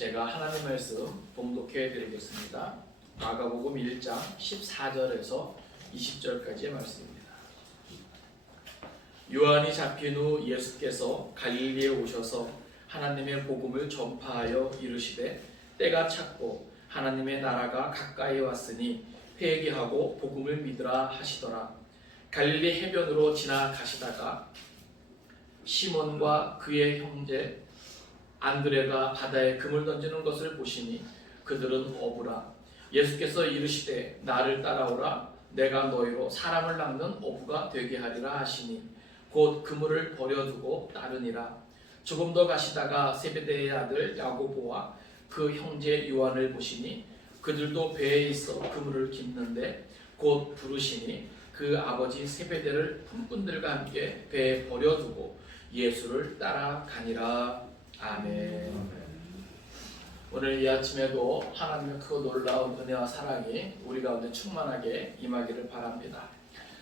제가 하나님 말씀 봉독해 드리겠습니다. 마가복음 1장 14절에서 20절까지의 말씀입니다. 요한이 잡힌 후 예수께서 갈릴리에 오셔서 하나님의 복음을 전파하여 이르시되 때가 찼고 하나님의 나라가 가까이 왔으니 회개하고 복음을 믿으라 하시더라. 갈릴리 해변으로 지나가시다가 시몬과 그의 형제 안드레가 바다에 금을 던지는 것을 보시니 그들은 어부라. 예수께서 이르시되 나를 따라오라. 내가 너희로 사람을 낚는 어부가 되게 하리라 하시니 곧 그물을 버려두고 따르니라. 조금 더 가시다가 세베대의 아들 야고보와 그 형제 요한을 보시니 그들도 배에 있어 그물을 깁는데 곧 부르시니 그 아버지 세베대를 품꾼들과 함께 배에 버려두고 예수를 따라가니라. 아멘. 오늘 이 아침에도 하나님의 크고 놀라운 은혜와 사랑이 우리 가운데 충만하게 임하기를 바랍니다.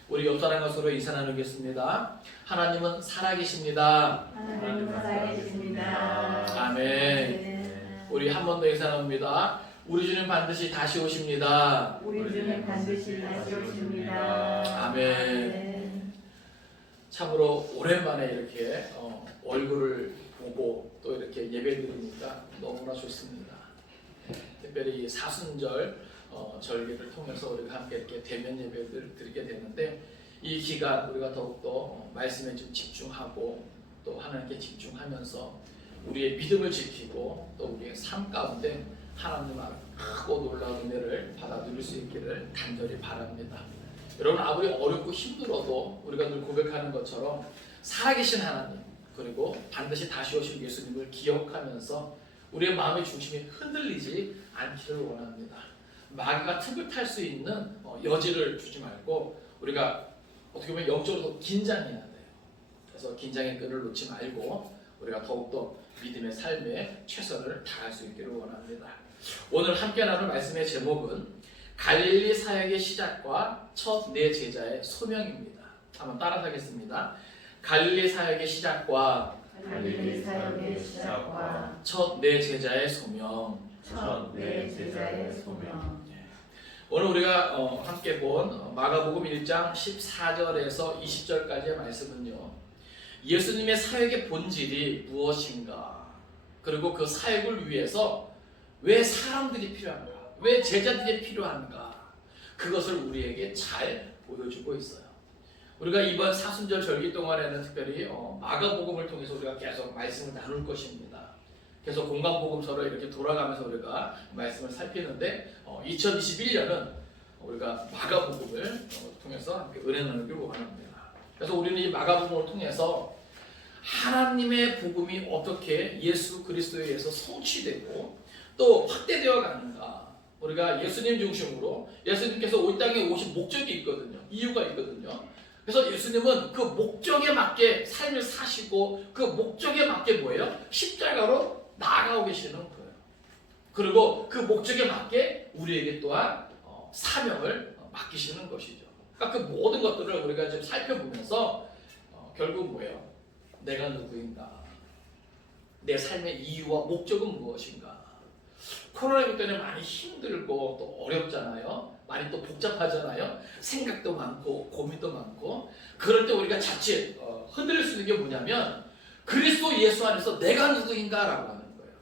우리 옆 사람과 서로 인사 나누겠습니다. 하나님은 살아계십니다. 하나님은 살아계십니다. 아멘. 우리 한 번 더 인사 나눕니다. 우리 주님 반드시 다시 오십니다. 우리 주님 반드시 다시 오십니다. 아멘. 참으로 오랜만에 이렇게 얼굴을 보고 또 이렇게 예배드리니까 너무나 좋습니다. 특별히 이 사순절 절기를 통해서 우리가 함께 이렇게 대면 예배를 드리게 되는데 이 기간 우리가 더욱더 말씀에 좀 집중하고 또 하나님께 집중하면서 우리의 믿음을 지키고 또 우리의 삶 가운데 하나님 앞에 크고 놀라운 은혜를 받아 누릴 수 있기를 간절히 바랍니다. 여러분, 아무리 어렵고 힘들어도 우리가 늘 고백하는 것처럼 살아계신 하나님 그리고 반드시 다시 오실 예수님을 기억하면서 우리의 마음의 중심이 흔들리지 않기를 원합니다. 마귀가 틈을 탈 수 있는 여지를 주지 말고 우리가 어떻게 보면 영적으로 긴장해야 돼요. 그래서 긴장의 끈을 놓지 말고 우리가 더욱더 믿음의 삶에 최선을 다할 수 있기를 원합니다. 오늘 함께 나눌 말씀의 제목은 갈릴리 사역의 시작과 첫 네 제자의 소명입니다. 한번 따라서 하겠습니다. 갈릴리 사역의 시작과 첫 네 제자의 소명. 오늘 우리가 함께 본 마가복음 1장 14절에서 20절까지의 말씀은요, 예수님의 사역의 본질이 무엇인가, 그리고 그 사역을 위해서 왜 사람들이 필요한가, 왜 제자들이 필요한가, 그것을 우리에게 잘 보여주고 있어요. 우리가 이번 사순절 절기 동안에는 특별히 마가복음을 통해서 우리가 계속 말씀을 나눌 것입니다. 계속 공간복음서로 이렇게 돌아가면서 우리가 말씀을 살피는데 2021년은 우리가 마가복음을 통해서 함께 은혜 나누기를 원합니다. 그래서 우리는 이 마가복음을 통해서 하나님의 복음이 어떻게 예수 그리스도에 의해서 성취되고 또 확대되어 가는가, 우리가 예수님 중심으로 예수님께서 이 땅에 오신 목적이 있거든요. 이유가 있거든요. 그래서 예수님은 그 목적에 맞게 삶을 사시고 그 목적에 맞게 뭐예요? 십자가로 나아가고 계시는 거예요. 그리고 그 목적에 맞게 우리에게 또한 사명을 맡기시는 것이죠. 그러니까 그 모든 것들을 우리가 좀 살펴보면서 결국 뭐예요? 내가 누구인가? 내 삶의 이유와 목적은 무엇인가? 코로나19 때문에 많이 힘들고 또 어렵잖아요. 많이 또 복잡하잖아요. 생각도 많고 고민도 많고. 그럴 때 우리가 자칫 흔들릴 수 있는 게 뭐냐면 그리스도 예수 안에서 내가 누구인가라고 하는 거예요.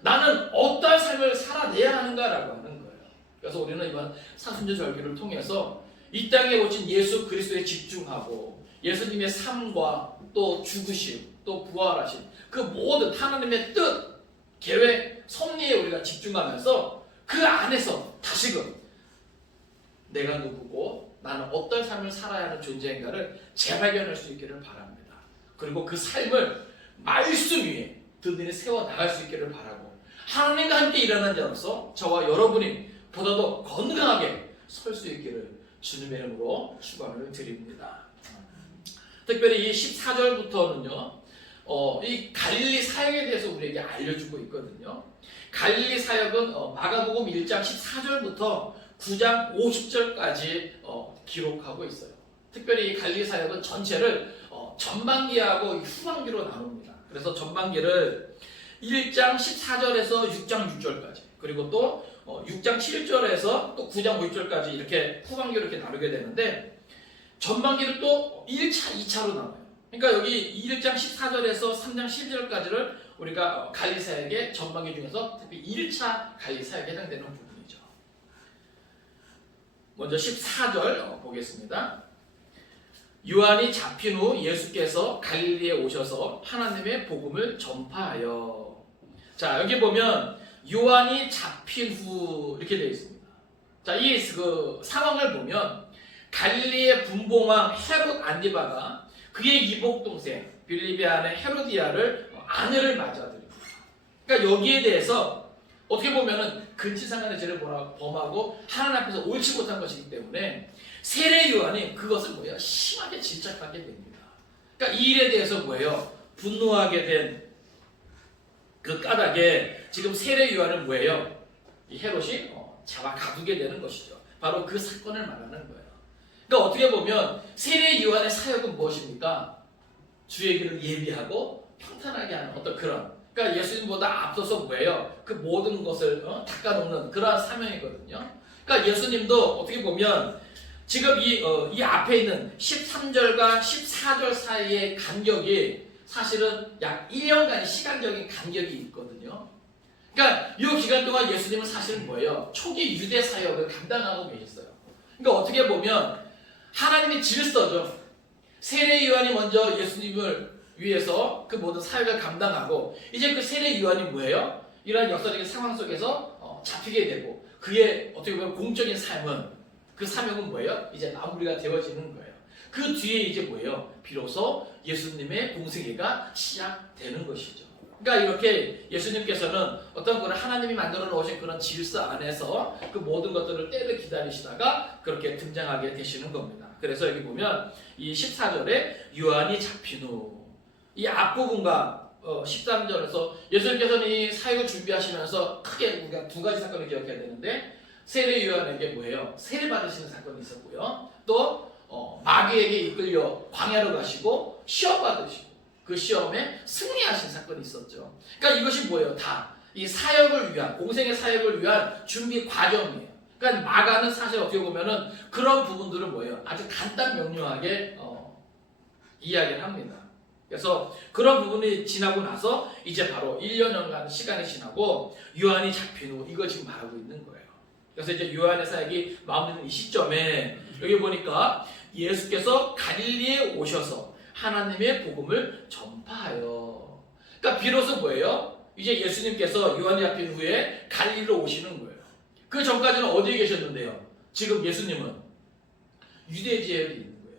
나는 어떠한 삶을 살아내야 하는가라고 하는 거예요. 그래서 우리는 이번 사순절 절기를 통해서 이 땅에 오신 예수 그리스도에 집중하고 예수님의 삶과 또 죽으심, 또 부활하심, 그 모든 하나님의 뜻, 계획, 섭리에 우리가 집중하면서 그 안에서 다시금 내가 누구고 나는 어떤 삶을 살아야 하는 존재인가를 재발견할 수 있기를 바랍니다. 그리고 그 삶을 말씀 위에 든든히 세워나갈 수 있기를 바라고, 하나님과 함께 일하는 자로서 저와 여러분이 보다 더 건강하게 설 수 있기를 주님의 이름으로 축원을 드립니다. 특별히 이 14절부터는요 이 갈릴리 사역에 대해서 우리에게 알려주고 있거든요. 갈릴리 사역은 마가복음 1장 14절부터 9장 50절까지 기록하고 있어요. 특별히 이 갈릴리 사역은 전체를 전반기하고 후반기로 나눕니다. 그래서 전반기를 1장 14절에서 6장 6절까지 그리고 또 6장 7절에서 또 9장 5절까지 이렇게 후반기로 이렇게 나누게 되는데 전반기를 또 1차, 2차로 나눠요. 그러니까 여기 1장 14절에서 3장 11절까지를 우리가 관리 사역의 전반기 중에서 특히 1차 관리 사역에 해당되는 부분이죠. 먼저 14절 보겠습니다. 요한이 잡힌 후 예수께서 갈릴리에 오셔서 하나님의 복음을 전파하여. 자, 여기 보면 요한이 잡힌 후 이렇게 되어 있습니다. 자, 이 그 상황을 보면 갈릴리의 분봉왕 헤롯 안디바가 그의 이복 동생 빌립의 아내 헤로디아를 아내를 맞아들입니다. 그러니까 여기에 대해서 어떻게 보면은 근친상간의 죄를 범하고 하나님 앞에서 옳지 못한 것이기 때문에 세례 요한이 그것을 뭐예요? 심하게 질책하게 됩니다. 그러니까 이 일에 대해서 뭐예요? 분노하게 된 그 까닭에 지금 세례 요한은 뭐예요? 이 헤롯이 잡아 가두게 되는 것이죠. 바로 그 사건을 말하는 거예요. 그러니까 어떻게 보면 세례 요한의 사역은 무엇입니까? 주의 길을 예비하고 평탄하게 하는 어떤 그런, 그러니까 예수님보다 앞서서 뭐예요? 그 모든 것을 닦아놓는 그러한 사명이거든요. 그러니까 예수님도 어떻게 보면 지금 이 앞에 있는 13절과 14절 사이의 간격이 사실은 약 1년간의 시간적인 간격이 있거든요. 그러니까 이 기간 동안 예수님은 사실은 뭐예요? 초기 유대 사역을 감당하고 계셨어요. 그러니까 어떻게 보면 하나님의 질서죠. 세례 요한이 먼저 예수님을 위해서 그 모든 사역을 감당하고 이제 그 세례 요한이 뭐예요? 이러한 역사적인 상황 속에서 잡히게 되고 그의 어떻게 보면 공적인 삶은 그 사명은 뭐예요? 이제 마무리가 되어지는 거예요. 그 뒤에 이제 뭐예요? 비로소 예수님의 공생애가 시작되는 것이죠. 그러니까 이렇게 예수님께서는 어떤 그런 하나님이 만들어 놓으신 그런 질서 안에서 그 모든 것들을 때를 기다리시다가 그렇게 등장하게 되시는 겁니다. 그래서 여기 보면 이 14절에 요한이 잡힌 후 이 앞부분과 13절에서 예수님께서는 이 사역을 준비하시면서 크게 우리가 두 가지 사건을 기억해야 되는데 세례 요한에게 뭐예요? 세례 받으시는 사건이 있었고요. 또 마귀에게 이끌려 광야로 가시고 시험 받으시고 그 시험에 승리하신 사건이 있었죠. 그러니까 이것이 뭐예요? 다 이 사역을 위한 공생의 사역을 위한 준비 과정이에요. 그러니까 마가는 사실 어떻게 보면은 그런 부분들은 뭐예요? 아주 간단 명료하게 이야기를 합니다. 그래서 그런 부분이 지나고 나서 이제 바로 1년간 시간이 지나고 요한이 잡힌 후 이거 지금 말하고 있는 거예요. 그래서 이제 요한의 사역이 마무리되는 이 시점에 여기 보니까 예수께서 갈릴리에 오셔서 하나님의 복음을 전파하여. 그러니까 비로소 뭐예요? 이제 예수님께서 요한이 잡힌 후에 갈릴리로 오시는 거예요. 그 전까지는 어디에 계셨는데요? 지금 예수님은 유대 지역에 있는 거예요.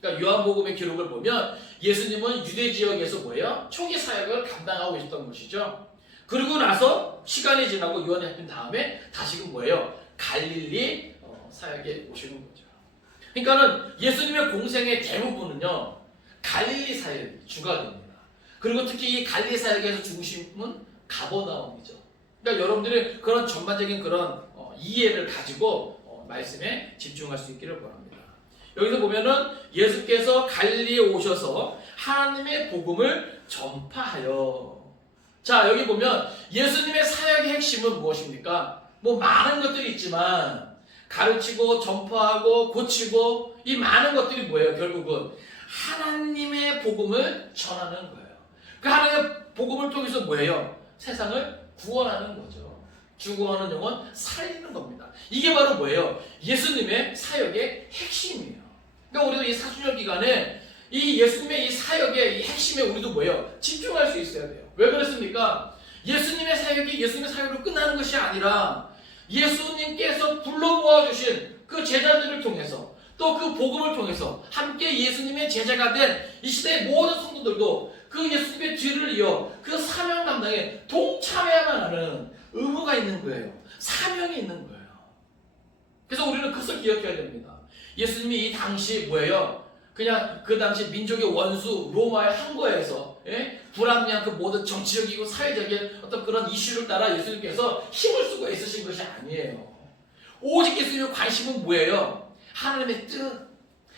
그러니까 요한복음의 기록을 보면 예수님은 유대 지역에서 뭐예요? 초기 사역을 감당하고 있었던 것이죠. 그리고 나서 시간이 지나고 요한이 잡힌 다음에 다시금 뭐예요? 갈릴리 사역에 오시는 거죠. 그러니까는 예수님의 공생의 대부분은요 갈릴리 사역이 주가 됩니다. 그리고 특히 이 갈릴리 사역에서 중심은 가버나움이죠. 그러니까 여러분들이 그런 전반적인 그런 이해를 가지고 말씀에 집중할 수 있기를 바랍니다. 여기서 보면은 예수께서 갈릴리에 오셔서 하나님의 복음을 전파하여. 자, 여기 보면 예수님의 사역의 핵심은 무엇입니까? 뭐 많은 것들이 있지만 가르치고 전파하고 고치고 이 많은 것들이 뭐예요? 결국은 하나님의 복음을 전하는 거예요. 그 하나님의 복음을 통해서 뭐예요? 세상을 구원하는 거죠. 죽어가는 영혼 살리는 겁니다. 이게 바로 뭐예요? 예수님의 사역의 핵심이에요. 그러니까 우리도 이 사순절 기간에 이 예수님의 이 사역의 이 핵심에 우리도 뭐예요? 집중할 수 있어야 돼요. 왜 그렇습니까? 예수님의 사역이 예수님의 사역으로 끝나는 것이 아니라 예수님께서 불러 모아주신 그 제자들을 통해서 또 그 복음을 통해서 함께 예수님의 제자가 된 이 시대의 모든 성도들도 그 예수님의 뒤를 이어 그 사명 감당에 동참해야만 하는 의무가 있는 거예요. 사명이 있는 거예요. 그래서 우리는 그것을 기억해야 됩니다. 예수님이 이 당시 뭐예요? 그냥 그 당시 민족의 원수 로마의 항거에서 불합리한 그 모든 정치적이고 사회적인 어떤 그런 이슈를 따라 예수님께서 힘을 쓰고 애쓰신 것이 아니에요. 오직 예수님의 관심은 뭐예요? 하나님의 뜻,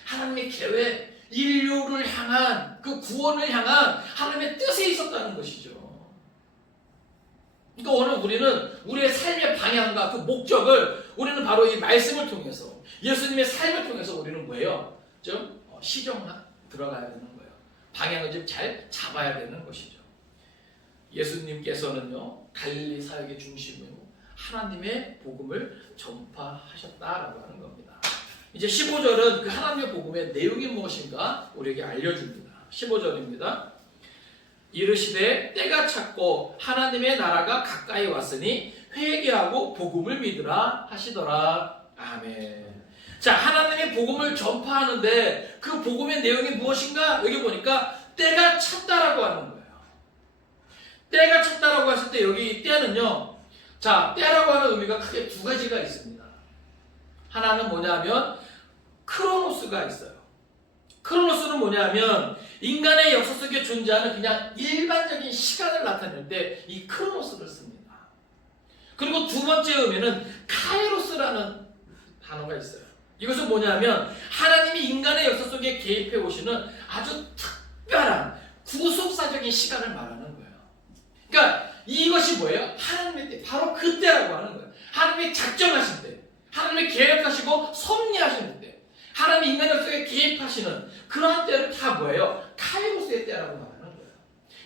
하나님의 계획, 인류를 향한 그 구원을 향한 하나님의 뜻에 있었다는 것이죠. 그러니까 오늘 우리는 우리의 삶의 방향과 그 목적을 우리는 바로 이 말씀을 통해서 예수님의 삶을 통해서 우리는 뭐예요? 좀 시정 들어가야 되는 거예요. 방향을 좀 잘 잡아야 되는 것이죠. 예수님께서는요 갈릴리 사역의 중심으로 하나님의 복음을 전파하셨다라고 하는 겁니다. 이제 15절은 그 하나님의 복음의 내용이 무엇인가 우리에게 알려줍니다. 15절입니다. 이르시되 때가 찼고 하나님의 나라가 가까이 왔으니 회개하고 복음을 믿으라 하시더라. 아멘. 자, 하나님의 복음을 전파하는데 그 복음의 내용이 무엇인가? 여기 보니까 때가 찼다라고 하는 거예요. 때가 찼다라고 했을 때 여기 때는요. 자, 때라고 하는 의미가 크게 두 가지가 있습니다. 하나는 뭐냐면 크로노스가 있어요. 크로노스는 뭐냐면 인간의 역사 속에 존재하는 그냥 일반적인 시간을 나타낼 때 이 크로노스를 씁니다. 그리고 두 번째 의미는 카이로스라는 단어가 있어요. 이것은 뭐냐면 하나님이 인간의 역사 속에 개입해 오시는 아주 특별한 구속사적인 시간을 말하는 거예요. 그러니까 이것이 뭐예요? 하나님의 때, 바로 그때라고 하는 거예요. 하나님이 작정하신 때, 하나님이 계획하시고 섭리하시는 때, 하나님이 인간의 역사 속에 개입하시는 그러한 때를 다 뭐예요? 카이로스의 때라고 말하는 거예요.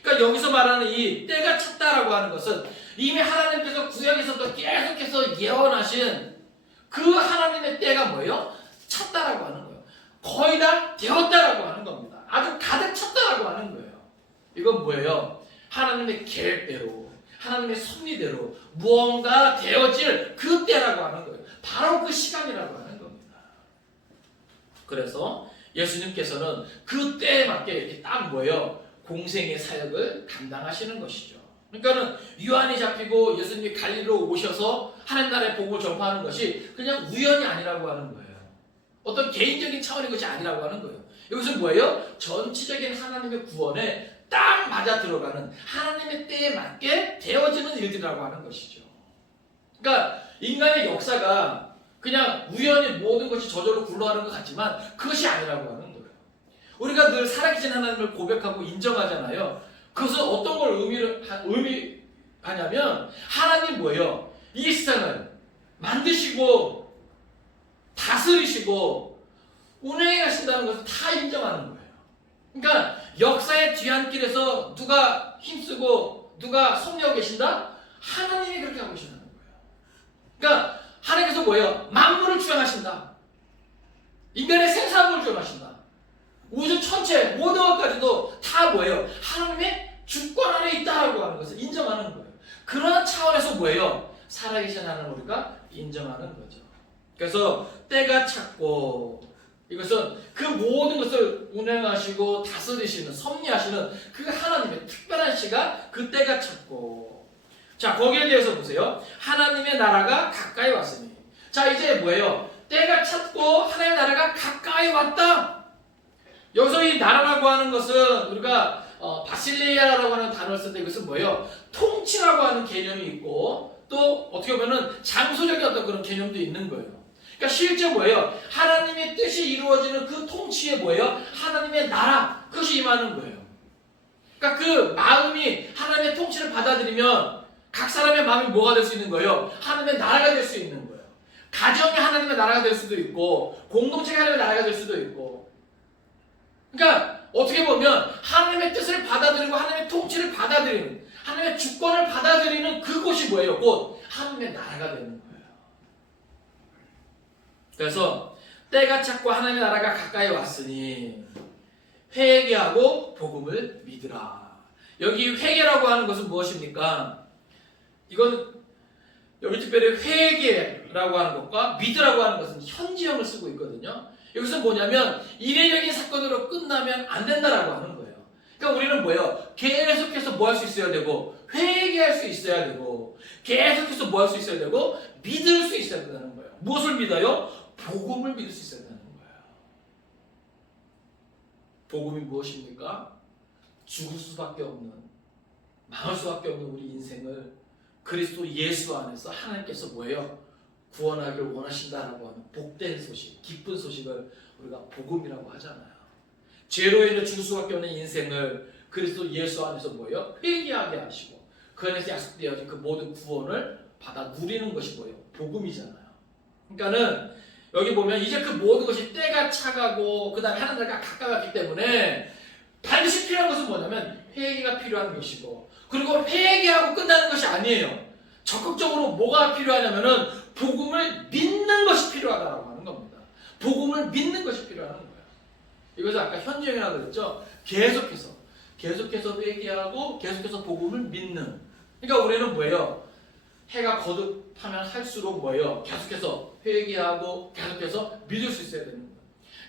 그러니까 여기서 말하는 이 때가 찼다라고 하는 것은 이미 하나님께서 구약에서도 계속해서 예언하신 그 하나님의 때가 뭐예요? 찼다라고 하는 거예요. 거의 다 되었다라고 하는 겁니다. 아주 가득 찼다라고 하는 거예요. 이건 뭐예요? 하나님의 계획대로, 하나님의 섭리대로 무언가 되어질 그 때라고 하는 거예요. 바로 그 시간이라고 하는 겁니다. 그래서 예수님께서는 그 때에 맞게 이렇게 딱 뭐예요? 공생의 사역을 감당하시는 것이죠. 그러니까는 유한이 잡히고 예수님이 갈릴리로 오셔서 하나님 나라의 복음을 전파하는 것이 그냥 우연이 아니라고 하는 거예요. 어떤 개인적인 차원의 것이 아니라고 하는 거예요. 이것은 뭐예요? 전체적인 하나님의 구원에 딱 맞아 들어가는 하나님의 때에 맞게 되어지는 일들이라고 하는 것이죠. 그러니까 인간의 역사가 그냥 우연히 모든 것이 저절로 굴러가는 것 같지만 그것이 아니라고 하는 거예요. 우리가 늘 살아계신 하나님을 고백하고 인정하잖아요. 그것은 어떤 걸 의미하냐면 하나님 뭐예요? 이 세상을 만드시고 다스리시고 운행하신다는 것을 다 인정하는 거예요. 그러니까 역사의 뒤안길에서 누가 힘쓰고 누가 섭리하고 계신다? 하나님이 그렇게 하고 계신다는 거예요. 그러니까 하나님께서 뭐예요? 만물을 주관하신다. 인간의 생사를 주관하신다. 우주 전체 모든 것까지도 다 뭐예요? 하나님의 주권 안에 있다라고 하는 것을 인정하는 거예요. 그런 차원에서 뭐예요? 살아계신 하나님을 우리가 인정하는 거죠. 그래서 때가 찼고 이것은 그 모든 것을 운행하시고 다스리시는 섭리하시는 그 하나님의 특별한 시간 그 때가 찼고 자 거기에 대해서 보세요. 하나님의 나라가 가까이 왔으니 자 이제 뭐예요? 때가 찼고 하나님의 나라가 가까이 왔다. 여기서 이 나라라고 하는 것은 우리가 바실레아라고 하는 단어를 쓸 때 이것은 뭐예요? 통치라고 하는 개념이 있고 또 어떻게 보면 장소적인 어떤 그런 개념도 있는 거예요. 그러니까 실제 뭐예요? 하나님의 뜻이 이루어지는 그 통치에 뭐예요? 하나님의 나라 그것이 임하는 거예요. 그러니까 그 마음이 하나님의 통치를 받아들이면 각 사람의 마음이 뭐가 될 수 있는 거예요? 하나님의 나라가 될 수 있는 거예요. 가정이 하나님의 나라가 될 수도 있고 공동체가 하나님의 나라가 될 수도 있고 그러니까 어떻게 보면 하나님의 뜻을 받아들이고 하나님의 통치를 받아들이는 하나님의 주권을 받아들이는 그곳이 뭐예요? 곧 하나님의 나라가 되는 거예요. 그래서 때가 찼고 하나님의 나라가 가까이 왔으니 회개하고 복음을 믿으라. 여기 회개라고 하는 것은 무엇입니까? 이건 여기 특별히 회개라고 하는 것과 믿으라고 하는 것은 현지형을 쓰고 있거든요. 여기서 뭐냐면 이례적인 사건으로 끝나면 안 된다라고 하는 거예요. 그러니까 우리는 뭐예요? 계속해서 뭐 할 수 있어야 되고 회개할 수 있어야 되고 계속해서 뭐 할 수 있어야 되고 믿을 수 있어야 된다는 거예요. 무엇을 믿어요? 복음을 믿을 수 있어야 된다는 거예요. 복음이 무엇입니까? 죽을 수밖에 없는 망할 수밖에 없는 우리 인생을 그리스도 예수 안에서 하나님께서 뭐예요? 구원하기를 원하신다라고 하는 복된 소식, 기쁜 소식을 우리가 복음이라고 하잖아요. 죄로 인해 죽을 수밖에 없는 인생을 그리스도 예수 안에서 뭐예요? 회개하게 하시고 그 안에서 약속되어진 그 모든 구원을 받아 누리는 것이 뭐예요? 복음이잖아요. 그러니까는 여기 보면 이제 그 모든 것이 때가 차가고 그 다음에 하나님과 가까웠기 때문에 반드시 필요한 것은 뭐냐면 회개가 필요한 것이고, 그리고 회개하고 끝나는 것이 아니에요. 적극적으로 뭐가 필요하냐면은 복음을 믿는 것이 필요하다라고 하는 겁니다. 복음을 믿는 것이 필요하는 거예요. 이것을 아까 현주행이라고 그랬죠. 계속해서 회개하고 계속해서 복음을 믿는. 그러니까 우리는 뭐예요? 해가 거듭하면 할수록 뭐예요? 계속해서 회개하고 계속해서 믿을 수 있어야 되는 거예요.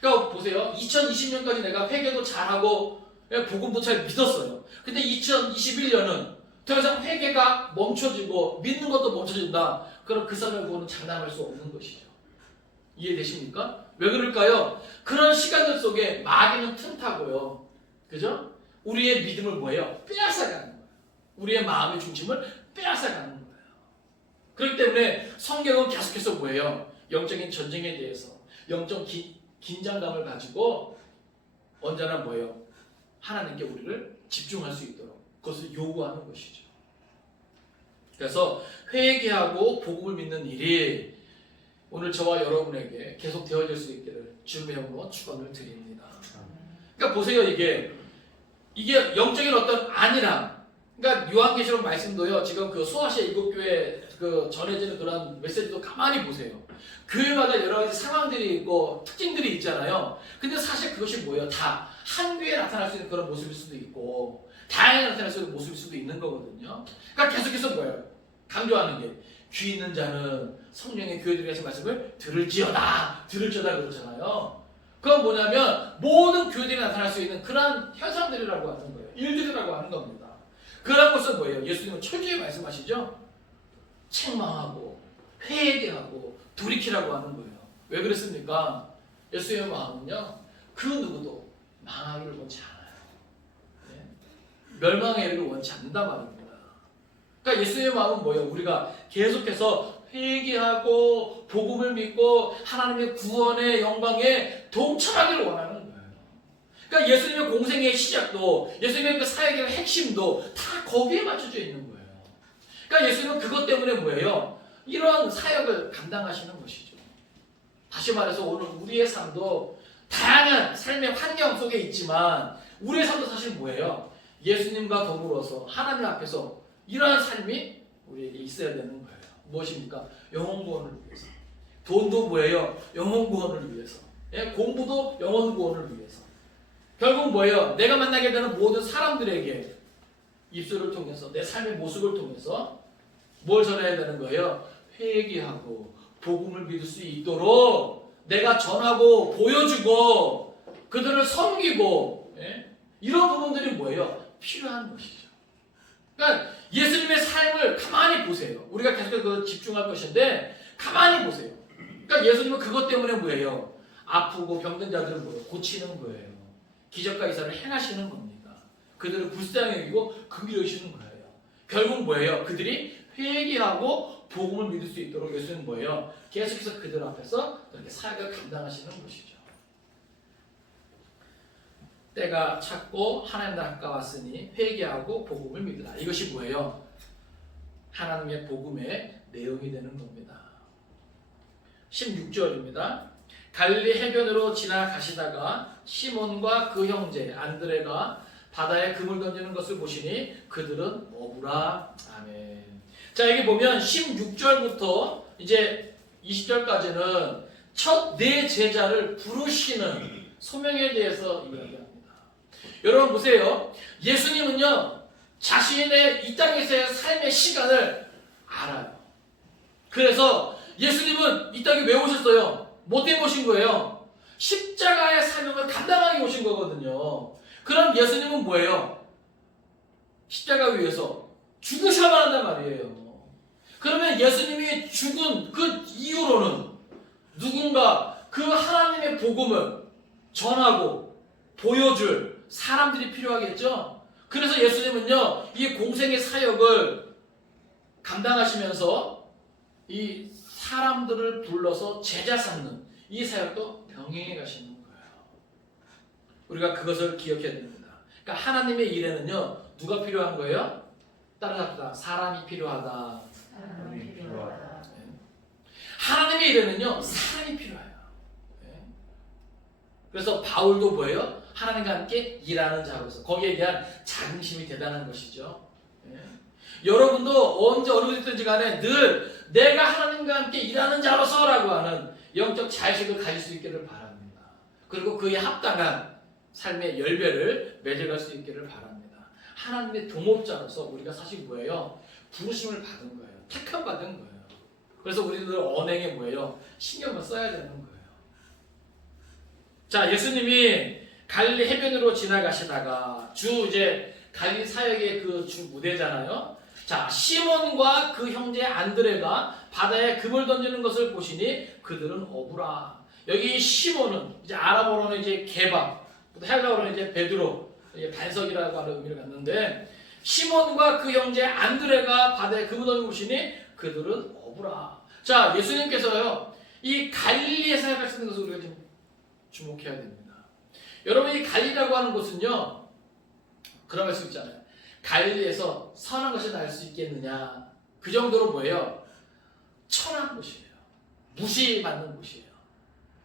그러니까 보세요. 2020년까지 내가 회개도 잘하고 복음도 잘 믿었어요. 근데 2021년은 더 이상 회개가 멈춰지고 믿는 것도 멈춰진다. 그럼 그 사람을 보고는 장담할 수 없는 것이죠. 이해되십니까? 왜 그럴까요? 그런 시간들 속에 마귀는 틈타고요. 그죠? 우리의 믿음을 뭐예요? 빼앗아가는 거예요. 우리의 마음의 중심을 빼앗아가는 거예요. 그렇기 때문에 성경은 계속해서 뭐예요? 영적인 전쟁에 대해서 영적 긴장감을 가지고 언제나 뭐예요? 하나님께 우리를 집중할 수 있도록 그것을 요구하는 것이죠. 그래서 회개하고 복음을 믿는 일이 오늘 저와 여러분에게 계속 되어질 수 있기를 주님의 이름으로 축원을 드립니다. 그러니까 보세요, 이게 영적인 어떤 안이랑, 그러니까 요한계시록 말씀도요. 지금 그 소아시아 일곱 교회 그 전해지는 그런 메시지도 가만히 보세요. 교회마다 여러 가지 상황들이 있고 특징들이 있잖아요. 근데 사실 그것이 뭐예요? 다 한 교회에 나타날 수 있는 그런 모습일 수도 있고 다양하게 나타날 수 있는 모습일 수도 있는 거거든요. 그러니까 계속해서 뭐예요? 강조하는 게 귀 있는 자는 성령의 교회들에서 말씀을 들을지어다 그러잖아요. 그건 뭐냐면 모든 교회들이 나타날 수 있는 그런 현상들이라고 하는 거예요. 일들이라고 하는 겁니다. 그런 것은 뭐예요? 예수님은 철저히 말씀하시죠. 책망하고 회개하고 돌이키라고 하는 거예요. 왜 그랬습니까? 예수님의 마음은요, 그 누구도 망하기를 원치 않아요. 네? 멸망의 일을 원치 않는단 말입니다. 그러니까 예수님의 마음은 뭐예요? 우리가 계속해서 회개하고 복음을 믿고 하나님의 구원의 영광에 동참하기를 원하는 거예요. 그러니까 예수님의 공생의 시작도, 예수님의 그 사역의 핵심도 다 거기에 맞춰져 있는 거예요. 그러니까 예수님은 그것 때문에 뭐예요? 이러한 사역을 감당하시는 것이죠. 다시 말해서 오늘 우리의 삶도 다양한 삶의 환경 속에 있지만 우리의 삶도 사실 뭐예요? 예수님과 더불어서 하나님 앞에서 이러한 삶이 우리에게 있어야 되는 거예요. 무엇입니까? 영혼 구원을 위해서. 돈도 뭐예요? 영혼 구원을 위해서. 공부도 영혼 구원을 위해서. 결국 뭐예요? 내가 만나게 되는 모든 사람들에게 입술을 통해서 내 삶의 모습을 통해서 뭘 전해야 되는 거예요? 회개하고 복음을 믿을 수 있도록 내가 전하고 보여주고 그들을 섬기고 이런 부분들이 뭐예요? 필요한 것이죠. 그러니까 예수님의 삶을 가만히 보세요. 우리가 계속 그 집중할 것인데 가만히 보세요. 그러니까 예수님은 그것 때문에 뭐예요? 아프고 병든 자들을 뭐예요? 고치는 거예요. 기적과 이사를 행하시는 겁니다. 그들을 불쌍히 여기고 긍휼히 여기시는 거예요. 결국 뭐예요? 그들이 회개하고 복음을 믿을 수 있도록 예수님은 뭐예요? 계속해서 그들 앞에서 그렇게 사역을 감당하시는 것이죠. 때가 찼고 하나님 나라 가까웠으니 회개하고 복음을 믿으라. 이것이 뭐예요? 하나님의 복음의 내용이 되는 겁니다. 16절입니다. 갈릴리 해변으로 지나가시다가 시몬과 그 형제 안드레가 바다에 금을 던지는 것을 보시니 그들은 어부라. 아멘. 자, 여기 보면 16절부터 이제 20절까지는 첫 네 제자를 부르시는 소명에 대해서 이야기합니다. 여러분 보세요. 예수님은요, 자신의 이 땅에서의 삶의 시간을 알아요. 그래서 예수님은 이 땅에 왜 오셨어요? 뭐 때문에 오신 거예요? 십자가의 사명을 감당하기 오신 거거든요. 그럼 예수님은 뭐예요? 십자가 위에서 죽으셔야 한단 말이에요. 그러면 예수님이 죽은 그 이후로는 누군가 그 하나님의 복음을 전하고 보여줄 사람들이 필요하겠죠? 그래서 예수님은요, 이 공생의 사역을 감당하시면서 이 사람들을 불러서 제자 삼는 이 사역도 병행해 가시는 거예요. 우리가 그것을 기억해야 됩니다. 그러니까 하나님의 일에는요, 누가 필요한 거예요? 따라잡다. 사람이 필요하다. 사람이 필요하다. 하나님의 일에는요 사람이 필요해요. 그래서 바울도 뭐예요? 하나님과 함께 일하는 자로서 거기에 대한 자긍심이 대단한 것이죠. 여러분도 언제 어느 때든지 간에 늘 내가 하나님과 함께 일하는 자로서라고 하는 영적 자의식을 가질 수 있기를 바랍니다. 그리고 그에 합당한 삶의 열매를 맺어갈 수 있기를 바랍니다. 하나님의 동업자로서 우리가 사실 뭐예요? 부르심을 받은 거예요. 택함 받은 거예요. 그래서 우리들 언행에 뭐예요? 신경을 써야 되는 거예요. 자, 예수님이 갈릴리 해변으로 지나가시다가 이제 갈릴리 사역의 그 주 무대잖아요. 자, 시몬과 그 형제 안드레가 바다에 금을 던지는 것을 보시니 그들은 어부라. 여기 시몬은 이제 아람어로는 이제 개밥, 헬라어로는 이제 베드로, 이제 반석이라고 하는 의미를 갖는데 시몬과 그 형제 안드레가 바다에 금을 던지는 보시니 그들은 어부라. 자, 예수님께서요 이 갈릴리에 사역하시는 것을 우리가 지금 주목해야 됩니다. 여러분 이 갈릴리라고 하는 곳은요 그런 말씀 있잖아요. 갈릴리에서 선한 것이 날 수 있겠느냐. 그 정도로 뭐예요? 천한 곳이에요. 무시받는 곳이에요.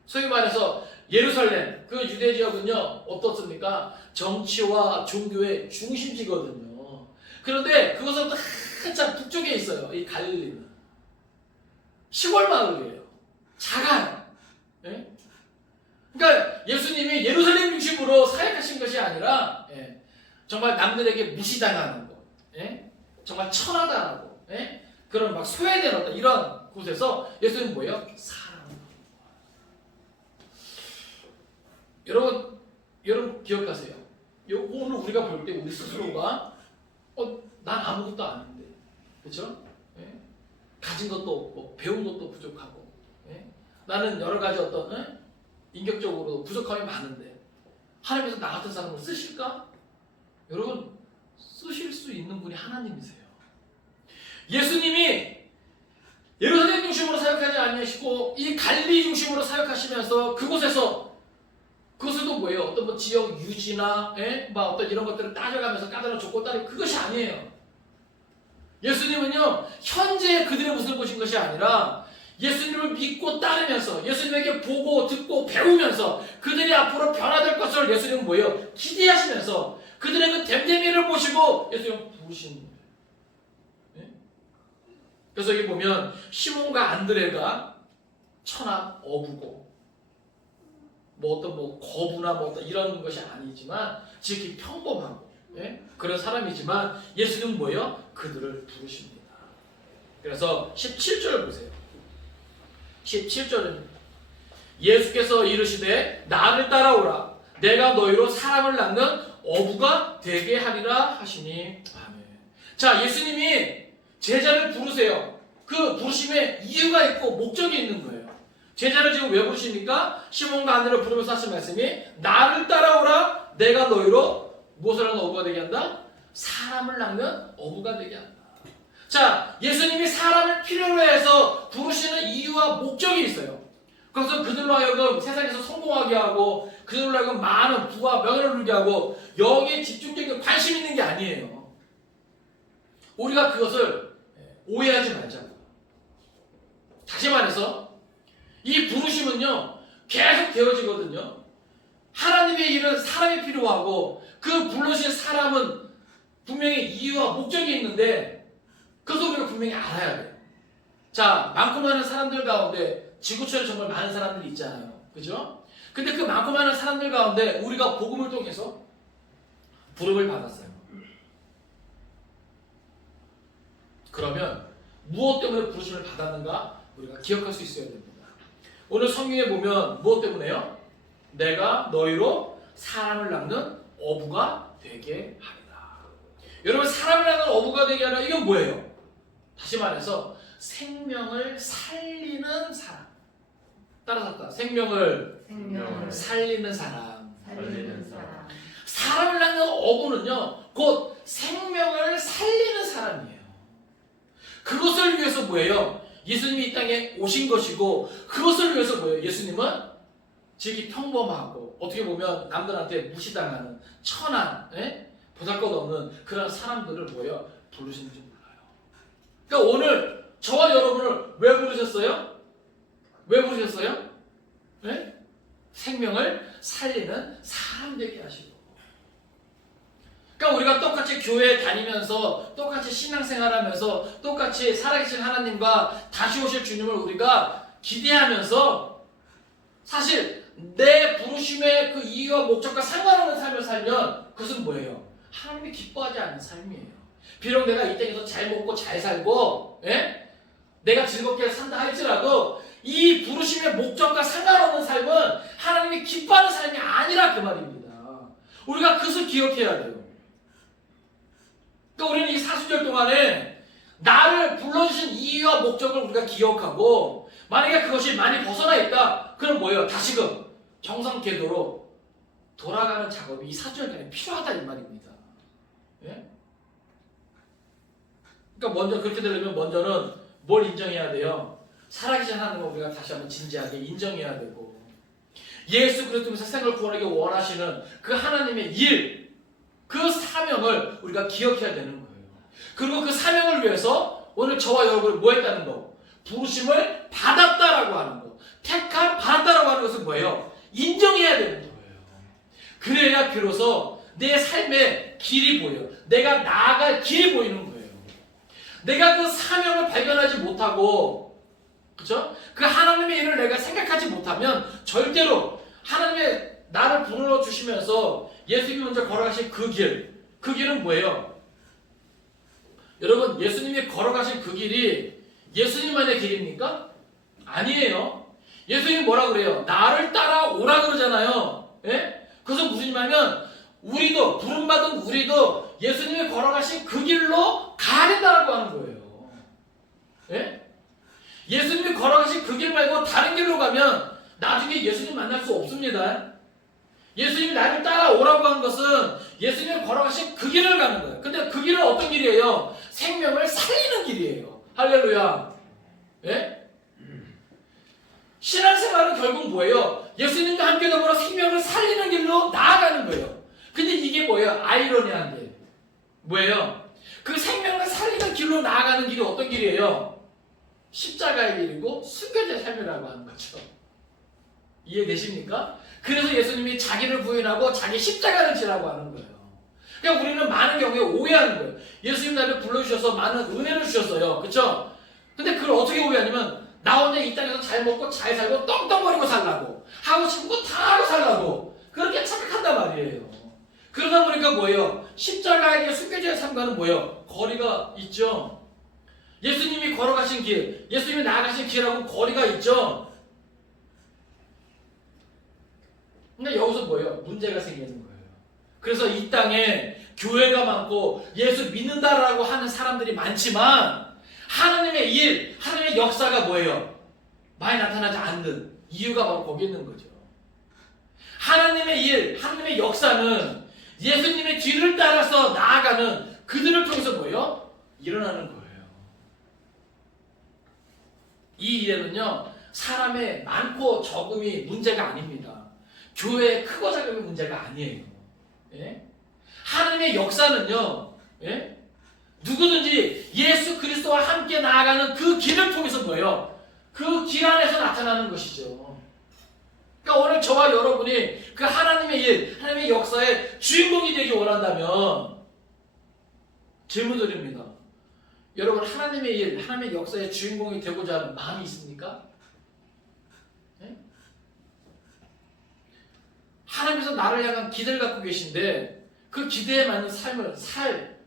소위 말해서 예루살렘 그 유대 지역은요 어떻습니까? 정치와 종교의 중심지거든요. 그런데 그것은 한참 북쪽에 있어요. 이 갈릴리는 시골 마을이에요. 작아요. 예? 그러니까 예수님이 예루살렘 중심으로 사역하신 것이 아니라 정말 남들에게 무시당하는 것, 정말 천하다라고 그런 막 소외되는 어떤 이런 곳에서 예수님은 뭐예요? 사랑. 여러분 기억하세요. 오늘 우리가 볼 때 우리 스스로가 난 아무것도 아닌데, 그렇죠? 가진 것도 없고 배운 것도 부족하고, 나는 여러 가지 어떤 인격적으로 부족함이 많은데 하나님께서 나 같은 사람을 쓰실까? 여러분 쓰실 수 있는 분이 하나님이세요. 예수님이 예루살렘 중심으로 사역하지 아니하시고 이 갈릴리 중심으로 사역하시면서 그곳에도 뭐예요? 어떤 뭐 지역 유지나 어떤 이런 것들을 따져가면서 까다로운 조건 따르고 그것이 아니에요. 예수님은요 현재 그들의 모습을 보신 것이 아니라 예수님을 믿고 따르면서 예수님에게 보고 듣고 배우면서 그들이 앞으로 변화될 것을 예수님은 뭐예요? 기대하시면서 그들의 그 됨됨이를 보시고 예수님은 부르시는 거예요. 그래서 여기 보면 시몬과 안드레가 천하 어부고 어떤 거부나 어떤 이런 것이 아니지만 지극히 평범하고 그런 사람이지만 예수님은 뭐예요? 그들을 부르십니다. 그래서 17절 보세요. 17절은 예수께서 이르시되 나를 따라오라 내가 너희로 사람을 낳는 어부가 되게 하리라 하시니 아멘. 자, 예수님이 제자를 부르세요. 그 부르심에 이유가 있고 목적이 있는 거예요. 제자를 지금 왜 부르십니까? 시몬과 안드레를 부르면서 하신 말씀이 나를 따라오라 내가 너희로 무엇을 하는 어부가 되게 한다? 사람을 낳는 어부가 되게 한다. 자, 예수님이 사람을 필요로 해서 부르시는 이유와 목적이 있어요. 그래서 그들로 하여금 세상에서 성공하게 하고 그들로 하여금 많은 부와 명예를 누리게 하고 여기에 집중적인 관심 있는 게 아니에요. 우리가 그것을 오해하지 말자고. 다시 말해서 이 부르심은요 계속 되어지거든요. 하나님의 일은 사람이 필요하고 그 불러주신 사람은 분명히 이유와 목적이 있는데 그것을 우리가 분명히 알아야 돼요. 자, 많고 많은 사람들 가운데 지구촌에 정말 많은 사람들이 있잖아요. 그죠? 근데 그 많고 많은 사람들 가운데 우리가 복음을 통해서 부름을 받았어요. 그러면 무엇 때문에 부르심을 받았는가 우리가 기억할 수 있어야 됩니다. 오늘 성경에 보면 무엇 때문에요? 내가 너희로 사람을 낳는 어부가 되게 하리라. 여러분 사람을 낳는 어부가 되게 하라 이건 뭐예요? 다시 말해서 생명을 살리는 사람. 따라서 생명을 살리는 사람. 사람을 낳는 어부는요 곧 생명을 살리는 사람이에요. 그것을 위해서 뭐예요? 예수님이 이 땅에 오신 것이고 그것을 위해서 뭐예요? 예수님은 지극히 평범하고 어떻게 보면 남들한테 무시당하는 천한 보잘것없는 그런 사람들을 뭐예요? 부르시는지 몰라요. 그러니까 오늘 저와 여러분을 왜 부르셨어요? 왜 부르셨어요? 네? 생명을 살리는 사람 되게 하시고. 그러니까 우리가 똑같이 교회 다니면서 똑같이 신앙생활하면서 똑같이 살아계신 하나님과 다시 오실 주님을 우리가 기대하면서 사실 내 부르심의 그 이유와 목적과 상관없는 삶을 살면 그것은 뭐예요? 하나님이 기뻐하지 않는 삶이에요. 비록 내가 이 땅에서 잘 먹고 잘 살고 내가 즐겁게 산다 할지라도 이 부르심의 목적과 상관없는 삶은 하나님이 기뻐하는 삶이 아니라 그 말입니다. 우리가 그것을 기억해야 돼요. 그러니까 우리는 이 40절 동안에 나를 불러주신 이유와 목적을 우리가 기억하고 만약에 그것이 많이 벗어나 있다. 그럼 뭐예요? 다시금 정상 궤도로 돌아가는 작업이 이 4절간에 필요하다 이 말입니다. 예? 그러니까 먼저 그렇게 되려면 먼저는 뭘 인정해야 돼요? 살아계신 하나님을 우리가 다시 한번 진지하게 인정해야 되고 예수 그리스도 세상을 구원하기 원하시는 그 하나님의 일 그 사명을 우리가 기억해야 되는 거예요. 그리고 그 사명을 위해서 오늘 저와 여러분이 뭐 했다는 거? 부르심을 받았다라고 하는 거. 택함 받았다라고 하는 것은 뭐예요? 인정해야 되는 거예요. 그래야 비로소 내 삶의 길이 보여요. 내가 나아갈 길이 보이는 거예요. 내가 그 사명을 발견하지 못하고 그렇죠? 그 하나님의 일을 내가 생각하지 못하면 절대로 하나님의 나를 불러주시면서 예수님이 먼저 걸어가신 그 길은 뭐예요? 여러분 예수님이 걸어가신 그 길이 예수님만의 길입니까? 아니에요. 예수님이 뭐라 그래요? 나를 따라오라 그러잖아요. 예? 그것은 무슨 말이냐면 우리도 부름받은 우리도 예수님이 걸어가신 그 길로 가야 된다고 하는 거예요. 예? 예수님이 걸어가신 그 길 말고 다른 길로 가면 나중에 예수님 만날 수 없습니다. 예수님이 나를 따라오라고 한 것은 예수님이 걸어가신 그 길을 가는 거예요. 근데 그 길은 어떤 길이에요? 생명을 살리는 길이에요. 할렐루야. 예? 신앙생활은 결국 뭐예요? 예수님과 함께 더불어 생명을 살리는 길로 나아가는 거예요. 근데 이게 뭐예요? 아이러니한 게 뭐예요? 그 생명을 살리는 길로 나아가는 길이 어떤 길이에요? 십자가의 길이고 순교자의 삶이라고 하는 거죠. 이해되십니까? 그래서 예수님이 자기를 부인하고 자기 십자가를 지라고 하는 거예요. 그러니까 우리는 많은 경우에 오해하는 거예요. 예수님 나를 불러주셔서 많은 은혜를 주셨어요. 그렇죠? 근데 그걸 어떻게 오해하냐면 나 혼자 이 땅에서 잘 먹고 잘 살고 떵떵거리고 살라고 하고 싶은 거 다 하고 살라고 그렇게 착각한단 말이에요. 그러다 보니까 뭐예요? 십자가의 순교자의 삶과는 뭐예요? 거리가 있죠. 예수님이 걸어가신 길, 예수님이 나아가신 길하고 거리가 있죠. 그러니까 여기서 뭐예요? 문제가 생기는 거예요. 그래서 이 땅에 교회가 많고 예수 믿는다라고 하는 사람들이 많지만 하나님의 일, 하나님의 역사가 뭐예요? 많이 나타나지 않는 이유가 바로 거기 있는 거죠. 하나님의 일, 하나님의 역사는 예수님의 뒤를 따라서 나아가는 그들을 통해서 뭐예요? 일어나는 거예요. 이 일에는요, 사람의 많고 적음이 문제가 아닙니다. 교회의 크고 작음이 문제가 아니에요. 예? 하나님의 역사는요, 예? 누구든지 예수 그리스도와 함께 나아가는 그 길을 통해서 뭐예요? 그 길 안에서 나타나는 것이죠. 그러니까 오늘 저와 여러분이 그 하나님의 일, 하나님의 역사의 주인공이 되기 원한다면 질문 드립니다. 여러분 하나님의 일, 하나님의 역사의 주인공이 되고자 하는 마음이 있습니까? 네? 하나님께서 나를 향한 기대를 갖고 계신데 그 기대에 맞는 삶을 살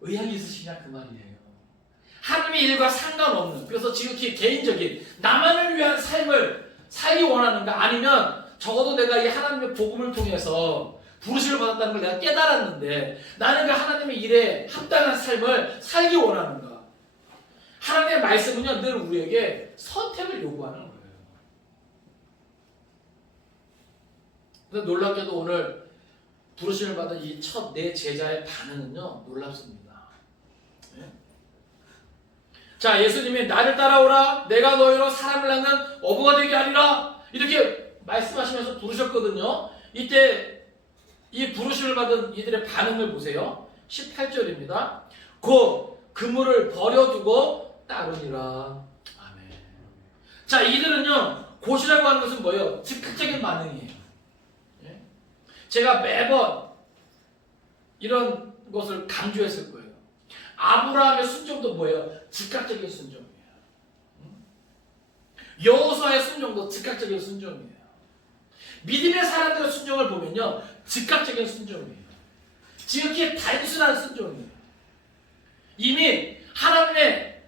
의향이 있으시냐 그 말이에요. 하나님의 일과 상관없는, 그래서 지극히 개인적인 나만을 위한 삶을 살기 원하는가, 아니면 적어도 내가 이 하나님의 복음을 통해서 부르심을 받았다는 걸 내가 깨달았는데 나는 그 하나님의 일에 합당한 삶을 살기 원하는가. 하나님의 말씀은요 늘 우리에게 선택을 요구하는 거예요. 근데 놀랍게도 오늘 부르심을 받은 이 첫 내 제자의 반응은요 놀랍습니다. 네? 자, 예수님이 나를 따라오라, 내가 너희로 사람을 낳는 어부가 되게 하리라 이렇게 말씀하시면서 부르셨거든요. 이때 이 부르심을 받은 이들의 반응을 보세요. 18절입니다. 곧 그물을 버려두고 따르니라. 아멘. 자, 이들은요, 곧이라고 하는 것은 뭐예요? 즉각적인 반응이에요. 예? 제가 매번 이런 것을 강조했을 거예요. 아브라함의 순종도 뭐예요? 즉각적인 순종이에요. 여호수아의 순종도 즉각적인 순종이에요. 믿음의 사람들의 순종을 보면요, 즉각적인 순종이에요. 지극히 단순한 순종이에요. 이미 하나님의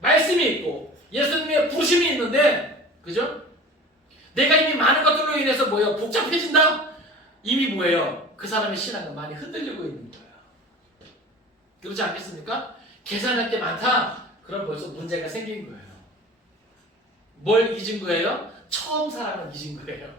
말씀이 있고 예수님의 부르심이 있는데, 그죠? 내가 이미 많은 것들로 인해서 뭐예요? 복잡해진다? 이미 뭐예요? 그 사람의 신앙은 많이 흔들리고 있는 거예요. 그렇지 않겠습니까? 계산할 게 많다? 그럼 벌써 문제가 생긴 거예요. 뭘 잊은 거예요? 처음 사랑을 잊은 거예요.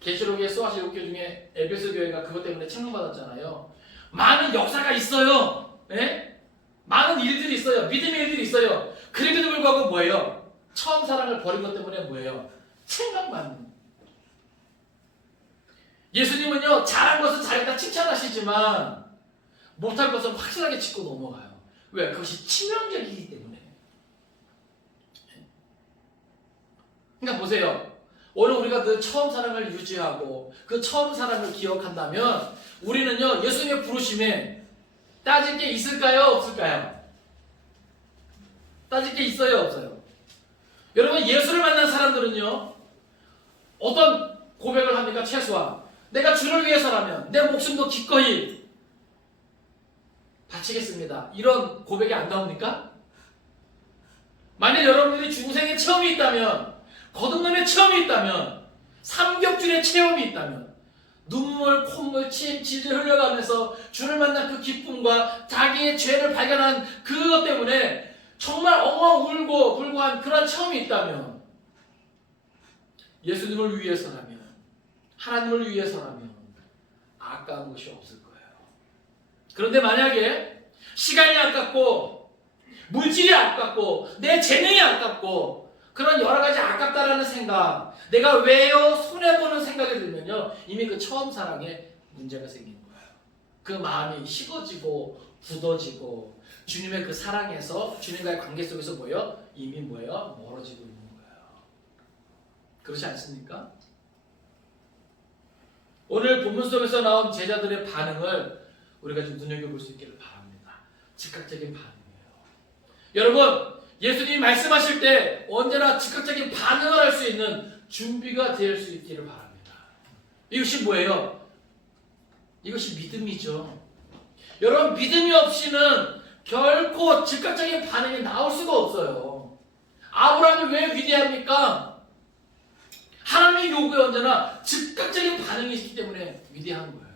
계시록의 소아시 6교 중에 에베소 교회가 그것 때문에 책망받았잖아요. 많은 역사가 있어요. 예? 많은 일들이 있어요. 믿음의 일들이 있어요. 그럼에도 불구하고 뭐예요? 처음 사랑을 버린 것 때문에 뭐예요? 책망받는. 예수님은요, 잘한 것은 잘했다 칭찬하시지만 못할 것은 확실하게 짚고 넘어가요. 왜? 그것이 치명적이기 때문에. 그러니까 보세요. 오늘 우리가 그 처음 사랑을 유지하고 그 처음 사랑을 기억한다면 우리는요, 예수님의 부르심에 따질 게 있을까요? 없을까요? 따질 게 있어요? 없어요? 여러분, 예수를 만난 사람들은요, 어떤 고백을 합니까? 최소한 내가 주를 위해서라면 내 목숨도 기꺼이 바치겠습니다. 이런 고백이 안 나옵니까? 만약 여러분들이 중생의 체험이 있다면, 거듭남의 체험이 있다면, 삼겹줄의 체험이 있다면, 눈물, 콧물, 침, 질질 흘려가면서 주를 만난 그 기쁨과 자기의 죄를 발견한 그것 때문에 정말 엉엉 울고 불고한 그런 체험이 있다면, 예수님을 위해서라면, 하나님을 위해서라면 아까운 것이 없을 거예요. 그런데 만약에 시간이 아깝고 물질이 아깝고 내 재능이 아깝고 그런 여러 가지 아깝다라는 생각, 내가 왜요? 손해보는 생각이 들면요, 이미 그 처음 사랑에 문제가 생기는 거예요. 그 마음이 식어지고 굳어지고 주님의 그 사랑에서, 주님과의 관계 속에서 뭐예요? 이미 뭐예요? 멀어지고 있는 거예요. 그렇지 않습니까? 오늘 본문 속에서 나온 제자들의 반응을 우리가 좀 눈여겨볼 수 있기를 바랍니다. 즉각적인 반응이에요. 여러분, 예수님이 말씀하실 때 언제나 즉각적인 반응을 할 수 있는 준비가 될 수 있기를 바랍니다. 이것이 뭐예요? 이것이 믿음이죠. 여러분, 믿음이 없이는 결코 즉각적인 반응이 나올 수가 없어요. 아브라함이 왜 위대합니까? 하나님의 요구에 언제나 즉각적인 반응이 있기 때문에 위대한 거예요.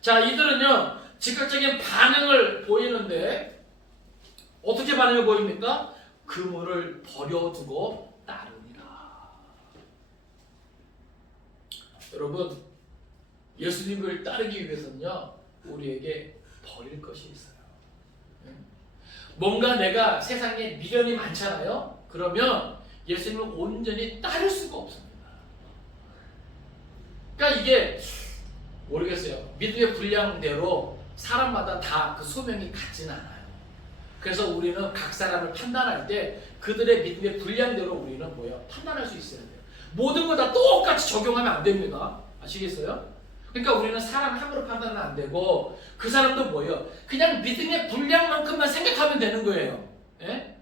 자, 이들은요, 즉각적인 반응을 보이는데 어떻게 반응을 보입니까? 그물을 버려두고 따르니라. 여러분, 예수님을 따르기 위해서는요, 우리에게 버릴 것이 있어요. 뭔가 내가 세상에 미련이 많잖아요. 그러면 예수님을 온전히 따를 수가 없습니다. 그러니까 이게 모르겠어요. 믿음의 분량대로 사람마다 다 그 소명이 같진 않아요. 그래서 우리는 각 사람을 판단할 때 그들의 믿음의 분량대로 우리는 뭐예요? 판단할 수 있어야 돼요. 모든 걸 다 똑같이 적용하면 안 됩니다. 아시겠어요? 그러니까 우리는 사람 함부로 판단은 안 되고 그 사람도 뭐예요? 그냥 믿음의 분량만큼만 생각하면 되는 거예요. 예?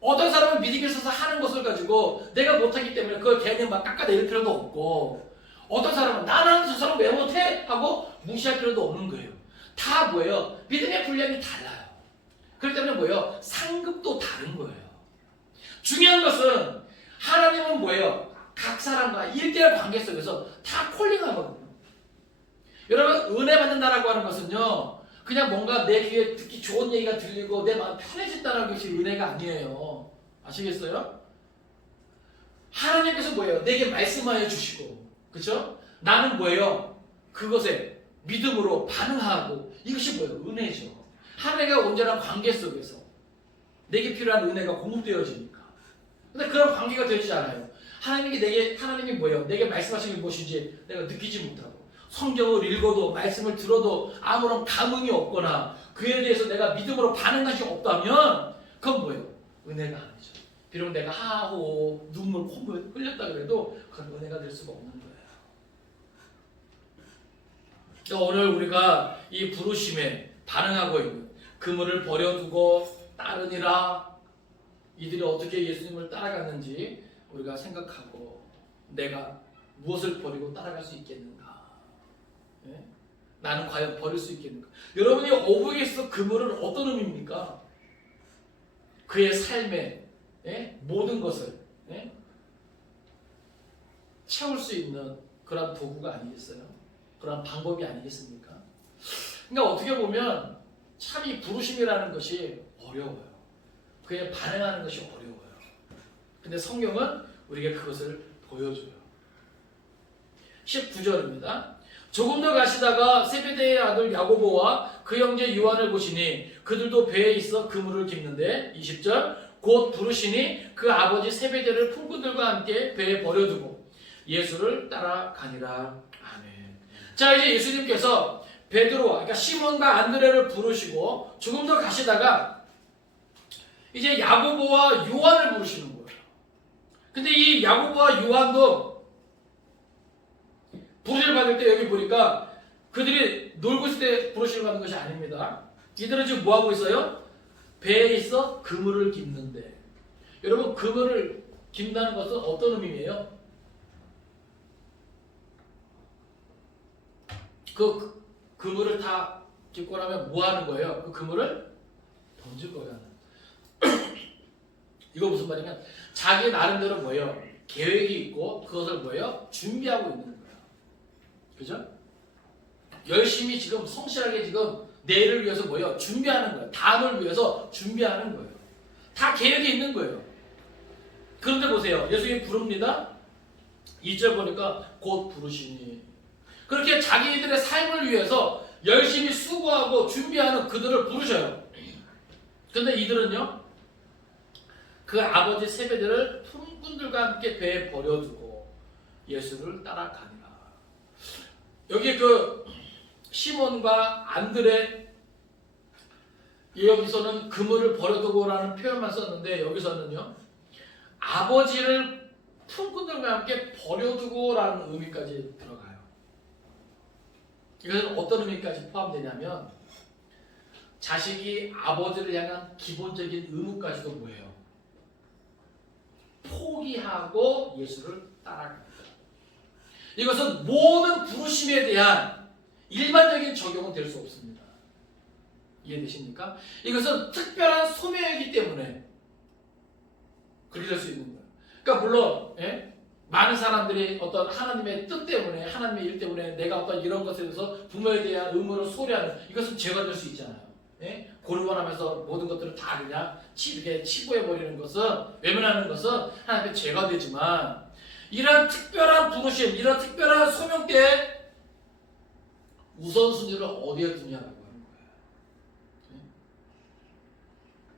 어떤 사람은 믿음에 있어서 하는 것을 가지고 내가 못하기 때문에 그걸 걔네 막 깎아내릴 필요도 없고, 어떤 사람은 나는 저 사람 왜 못해? 하고 무시할 필요도 없는 거예요. 다 뭐예요? 믿음의 분량이 달라요. 그렇기 때문에 뭐예요? 상급도 다른 거예요. 중요한 것은 하나님은 뭐예요? 각 사람과 1대1 관계 속에서 다 콜링하거든요. 여러분, 은혜 받는다라고 하는 것은요, 그냥 뭔가 내 귀에 듣기 좋은 얘기가 들리고 내 마음 편해진다는 것이 은혜가 아니에요. 아시겠어요? 하나님께서 뭐예요? 내게 말씀하여 주시고, 그렇죠? 나는 뭐예요? 그것에 믿음으로 반응하고, 이것이 뭐예요? 은혜죠. 하나님과 온전한 관계 속에서 내게 필요한 은혜가 공급되어지니까. 근데 그런 관계가 되지 않아요. 하나님이 뭐예요? 내게 말씀하신 게 무엇인지 내가 느끼지 못하고 성경을 읽어도 말씀을 들어도 아무런 감흥이 없거나 그에 대해서 내가 믿음으로 반응한 것이 없다면 그건 뭐예요? 은혜가 아니죠. 비록 내가 하하호 눈물 콧물 흘렸다 그래도 그건 은혜가 될 수가 없는 거예요. 그러니까 오늘 우리가 이 부르심에 반응하고 있는 그물을 버려두고 따르니라 이들이 어떻게 예수님을 따라갔는지 우리가 생각하고 내가 무엇을 버리고 따라갈 수 있겠는가? 예? 나는 과연 버릴 수 있겠는가? 여러분이 어부에서 그물은 어떤 의미입니까? 그의 삶에 예? 모든 것을 예? 채울 수 있는 그런 도구가 아니겠어요? 그런 방법이 아니겠습니까? 그러니까 어떻게 보면 참 이 부르심이라는 것이 어려워요. 그에 반응하는 것이 어려워요. 근데 성경은 우리에게 그것을 보여줘요. 19절입니다. 조금 더 가시다가 세베대의 아들 야고보와 그 형제 요한을 보시니 그들도 배에 있어 그물을 깁는데 20절 곧 부르시니 그 아버지 세베대를 품꾼들과 함께 배에 버려두고 예수를 따라가니라. 아멘. 자, 이제 예수님께서 베드로와 그러니까 시몬과 안드레를 부르시고 조금 더 가시다가 이제 야고보와 요한을 부르시는 거예요. 근데 이 야고보와 요한도 부르심을 받을 때 여기 보니까 그들이 놀고 있을 때 부르심을 받는 것이 아닙니다. 이들은 지금 뭐 하고 있어요? 배에 있어 그물을 깁는데 여러분 그물을 깁는다는 것은 어떤 의미예요? 그 그물을 다 깁고 나면 뭐 하는 거예요? 그 그물을 던질 거라는. 이거 무슨 말이냐면 자기 나름대로 뭐예요? 계획이 있고 그것을 뭐예요? 준비하고 있는 거예요. 그죠? 열심히 지금 성실하게 지금 내일을 위해서 뭐예요? 준비하는 거예요. 다음을 위해서 준비하는 거예요. 다 계획이 있는 거예요. 그런데 보세요. 예수님이 부릅니다. 2절 보니까 곧 부르시니. 그렇게 자기들의 삶을 위해서 열심히 수고하고 준비하는 그들을 부르셔요. 근데 이들은요. 그 아버지 세베대를 품꾼들과 함께 배에 버려두고 예수를 따라가니라. 여기 그 시몬과 안드레 여기서는 그물을 버려두고라는 표현만 썼는데 여기서는요 아버지를 품꾼들과 함께 버려두고라는 의미까지 들어가요. 이것은 어떤 의미까지 포함되냐면 자식이 아버지를 향한 기본적인 의무까지도 뭐예요? 포기하고 예수를 따라갑니다. 이것은 모든 부르심에 대한 일반적인 적용은 될 수 없습니다. 이해되십니까? 이것은 특별한 소명이기 때문에 그렇게 될 수 있는 거예요. 그러니까 물론 많은 사람들이 어떤 하나님의 뜻 때문에 하나님의 일 때문에 내가 어떤 이런 것에 대해서 부모에 대한 의무를 소리하는 이것은 죄가 될 수 있잖아요. 고르곤하면서 모든 것들을 다 그냥 이렇게 치부해버리는 것은 외면하는 것은 하나님의 죄가 되지만 이런 특별한 부르심, 이런 특별한 소명 때 우선순위를 어디에 두냐라고 하는 거예요.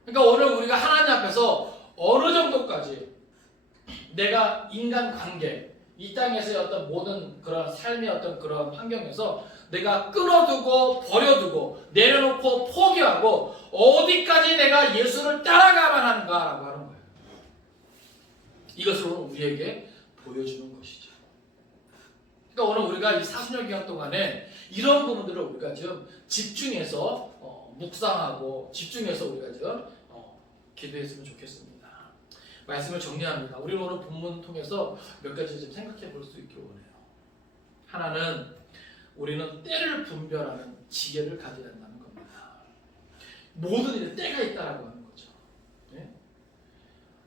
그러니까 오늘 우리가 하나님 앞에서 어느 정도까지 내가 인간관계, 이 땅에서의 어떤 모든 그런 삶의 어떤 그런 환경에서 내가 끊어두고 버려두고 내려놓고 포기하고 어디까지 내가 예수를 따라가만 하는가라고 하는 거예요. 이것을 오늘 우리에게 보여주는 것이죠. 그러니까 오늘 우리가 이 사순절 기간 동안에 이런 부분들을 우리가 좀 집중해서 묵상하고 집중해서 우리가 좀 기도했으면 좋겠습니다. 말씀을 정리합니다. 우리는 오늘 본문 통해서 몇 가지 좀 생각해 볼 수 있기를 원해요. 하나는 우리는 때를 분별하는 지혜를 가져야 한다는 겁니다. 모든 일에 때가 있다라고 하는 거죠.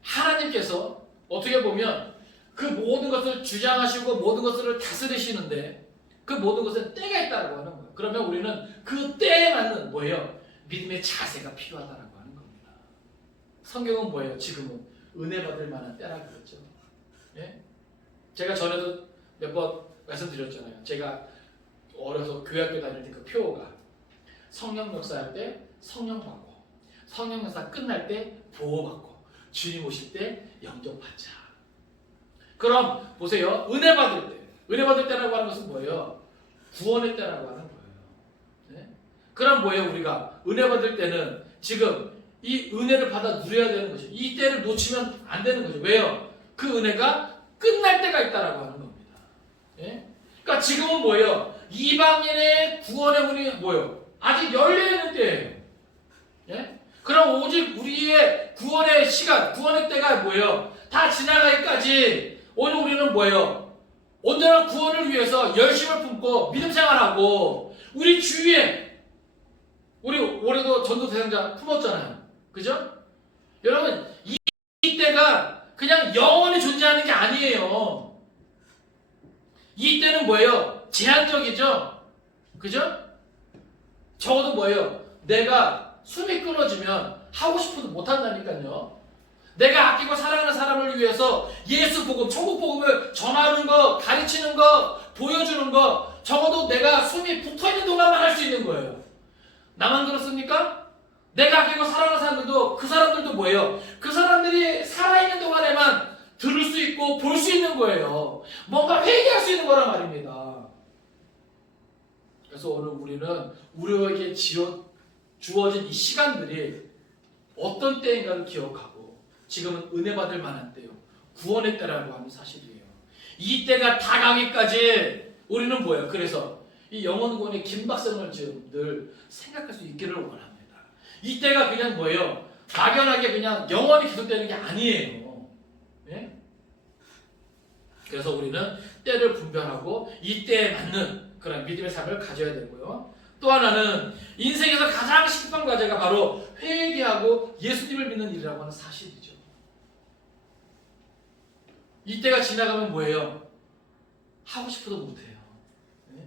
하나님께서 어떻게 보면 그 모든 것을 주장하시고 모든 것을 다스리시는데 그 모든 것에 때가 있다라고 하는 거예요. 그러면 우리는 그 때에 맞는 뭐예요? 믿음의 자세가 필요하다라고 하는 겁니다. 성경은 뭐예요? 지금은 은혜 받을 만한 때라고 그랬죠. 제가 전에도 몇 번 말씀드렸잖아요. 제가 어려서 교회학교 다닐 때 그 표가 성령 역사할 때 성령 받고 성령 역사 끝날 때 보호 받고 주님 오실 때 영접 받자. 그럼 보세요. 은혜 받을 때라고 하는 것은 뭐예요? 구원의 때라고 하는 거예요. 네? 그럼 뭐예요? 우리가 은혜 받을 때는 지금 이 은혜를 받아 누려야 되는 거죠. 이 때를 놓치면 안 되는 거죠. 왜요? 그 은혜가 끝날 때가 있다라고 하는 겁니다. 예? 그러니까 지금은 뭐예요? 이방인의 구원의 문이 뭐예요? 아직 열려 있는 때예요. 예? 그럼 오직 우리의 구원의 시간, 구원의 때가 뭐예요? 다 지나가기까지 오늘 우리는 뭐예요? 온전한 구원을 위해서 열심을 품고 믿음 생활하고 우리 주위에 우리 올해도 전도 대상자 품었잖아요. 그죠? 여러분 이 때가 그냥 영원히 존재하는 게 아니에요. 이 때는 뭐예요? 제한적이죠? 그죠? 적어도 뭐예요? 내가 숨이 끊어지면 하고 싶어도 못한다니까요. 내가 아끼고 사랑하는 사람을 위해서 예수 복음, 천국 복음을 전하는 거, 가르치는 거, 보여주는 거 적어도 내가 숨이 붙어있는 동안만 할 수 있는 거예요. 나만 그렇습니까? 내가 아끼고 사랑하는 사람들도 그 사람들도 뭐예요? 그 사람들이 살아있는 동안에만 들을 수 있고 볼 수 있는 거예요. 뭔가 회개할 수 있는 거란 말입니다. 그래서 오늘 우리는 우리에게 주어진 이 시간들이 어떤 때인가를 기억하고 지금은 은혜 받을 만한 때요. 구원의 때라고 하는 사실이에요. 이 때가 다 가기까지 우리는 뭐예요? 그래서 이 영혼구원의 긴박성을 지금 늘 생각할 수 있기를 원합니다. 이 때가 그냥 뭐예요? 막연하게 그냥 영원히 계속되는 게 아니에요. 네? 그래서 우리는 때를 분별하고 이 때에 맞는 그런 믿음의 삶을 가져야 되고요. 또 하나는 인생에서 가장 시급한 과제가 바로 회개하고 예수님을 믿는 일이라고 하는 사실이죠. 이때가 지나가면 뭐예요? 하고 싶어도 못해요. 네?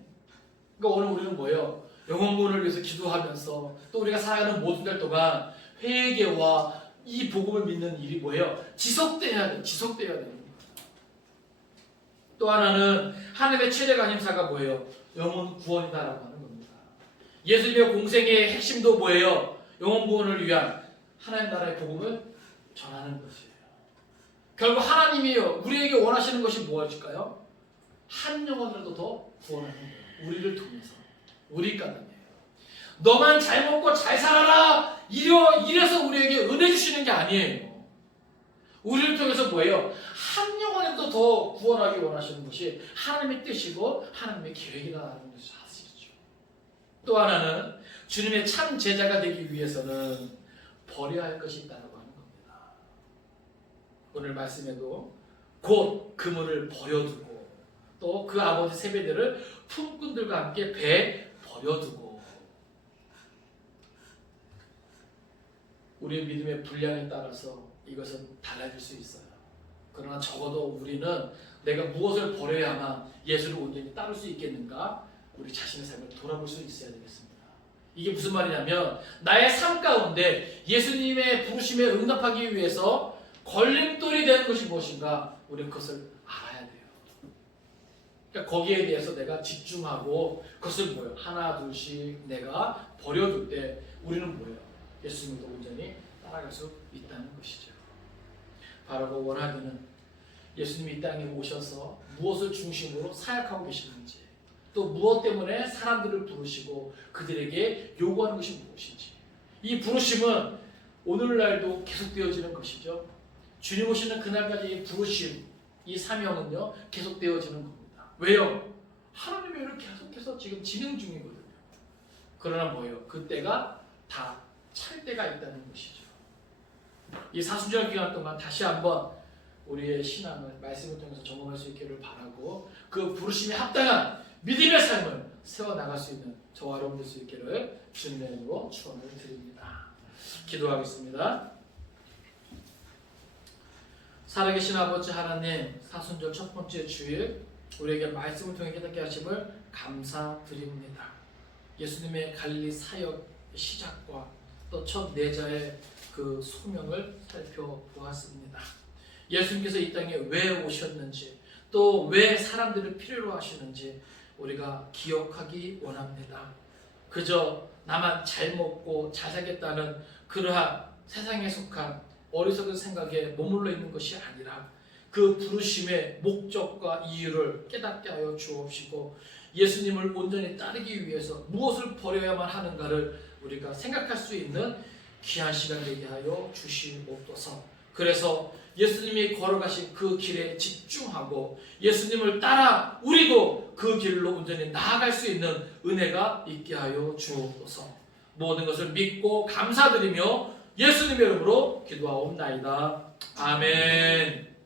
그러니까 오늘 우리는 뭐예요? 영혼구원을 위해서 기도하면서 또 우리가 살아가는 모든 날 동안 회개와 이 복음을 믿는 일이 뭐예요? 지속돼야 돼요. 지속돼야 돼요. 또 하나는 하나님의 최대 관심사가 뭐예요? 영혼 구원이다라고 하는 겁니다. 예수님의 공생의 핵심도 뭐예요? 영혼 구원을 위한 하나님 나라의 복음을 전하는 것이에요. 결국 하나님이요 우리에게 원하시는 것이 무엇일까요? 한 영혼이라도 더 구원하는 거예요. 우리를 통해서 우리 까닭이에요. 너만 잘 먹고 잘 살아라 이래서 우리에게 은혜 주시는 게 아니에요. 우리를 통해서 뭐예요? 한 영혼에도 더 구원하기 원하시는 것이 하나님의 뜻이고 하나님의 계획이라는 것이 사실이죠. 또 하나는 주님의 참 제자가 되기 위해서는 버려야 할 것이 있다고 하는 겁니다. 오늘 말씀에도 곧 그물을 버려두고 또 그 아버지 세배들을 품꾼들과 함께 배에 버려두고 우리의 믿음의 분량에 따라서 이것은 달라질 수 있어요. 그러나 적어도 우리는 내가 무엇을 버려야만 예수를 온전히 따를 수 있겠는가? 우리 자신의 삶을 돌아볼 수 있어야 되겠습니다. 이게 무슨 말이냐면 나의 삶 가운데 예수님의 부르심에 응답하기 위해서 걸림돌이 되는 것이 무엇인가? 우리는 그것을 알아야 돼요. 그러니까 거기에 대해서 내가 집중하고 그것을 뭐예요? 하나 둘씩 내가 버려둘 때 우리는 뭐예요? 예수님도 온전히 따라갈 수 있다는 것이죠. 바라고 원하기는 예수님이 이 땅에 오셔서 무엇을 중심으로 사역하고 계시는지 또 무엇 때문에 사람들을 부르시고 그들에게 요구하는 것이 무엇인지 이 부르심은 오늘날도 계속되어지는 것이죠. 주님 오시는 그날까지 이 부르심, 이 사명은요 계속되어지는 겁니다. 왜요? 하나님의 일을 계속해서 지금 진행 중이거든요. 그러나 뭐예요? 그때가 다 찰 때가 있다는 것이죠. 이 사순절 기간 동안 다시 한번 우리의 신앙을 말씀을 통해서 점검할 수 있기를 바라고 그 부르심에 합당한 믿음의 삶을 세워나갈 수 있는 저와 여러분 될 수 있기를 주님의 이름으로 축원을 드립니다. 기도하겠습니다. 살아계신 아버지 하나님, 사순절 첫 번째 주일 우리에게 말씀을 통해 깨닫게 하심을 감사드립니다. 예수님의 갈릴리 사역 시작과 또 첫 내자의 그 소명을 살펴보았습니다. 예수님께서 이 땅에 왜 오셨는지 또 왜 사람들을 필요로 하시는지 우리가 기억하기 원합니다. 그저 나만 잘 먹고 잘 살겠다는 그러한 세상에 속한 어리석은 생각에 머물러 있는 것이 아니라 그 부르심의 목적과 이유를 깨닫게 하여 주옵시고 예수님을 온전히 따르기 위해서 무엇을 버려야만 하는가를 우리가 생각할 수 있는 귀한 시간 되게 하여 주시옵소서. 그래서 예수님이 걸어가신 그 길에 집중하고 예수님을 따라 우리도 그 길로 온전히 나아갈 수 있는 은혜가 있게 하여 주옵소서. 모든 것을 믿고 감사드리며 예수님의 이름으로 기도하옵나이다. 아멘.